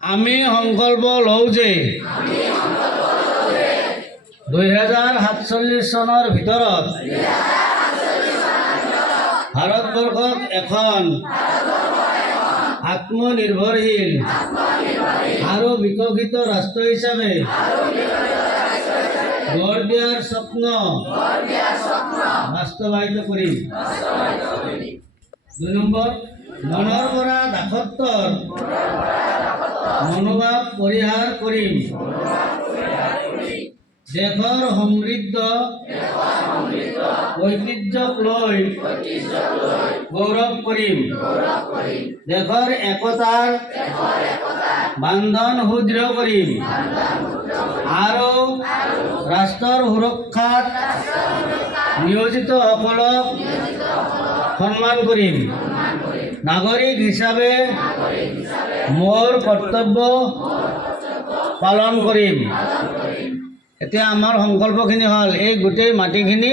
আমি সংকল্প লওঁ যে 2047 চনৰ ভিতৰত ভাৰতবৰ্ষক এখন আত্মনিৰ্ভৰশীল আৰু বিকশিত ৰাষ্ট্ৰ হিচাপে গঢ় দিয়াৰ স্বপ্ন বাস্তৱায়িত কৰিম। 2 নম্বৰ, মনৰ পৰা দাসত্বৰ মনোভাৱ পৰিহাৰ কৰিম। দেশৰ সমৃদ্ধ ঐতিহ্যক লৈ গৌৰৱ কৰিম। দেশৰ একতাৰ বান্ধন সুদৃঢ় কৰিম আৰু ৰাষ্ট্ৰৰ সুৰক্ষাত নিয়োজিতসকলক সন্মান কৰিম। নাগৰিক হিচাপে মোৰ কৰ্তব্য পালন কৰিম। এতিয়া আমাৰ সংকল্পখিনি হ'ল এই গোটেই মাটিখিনি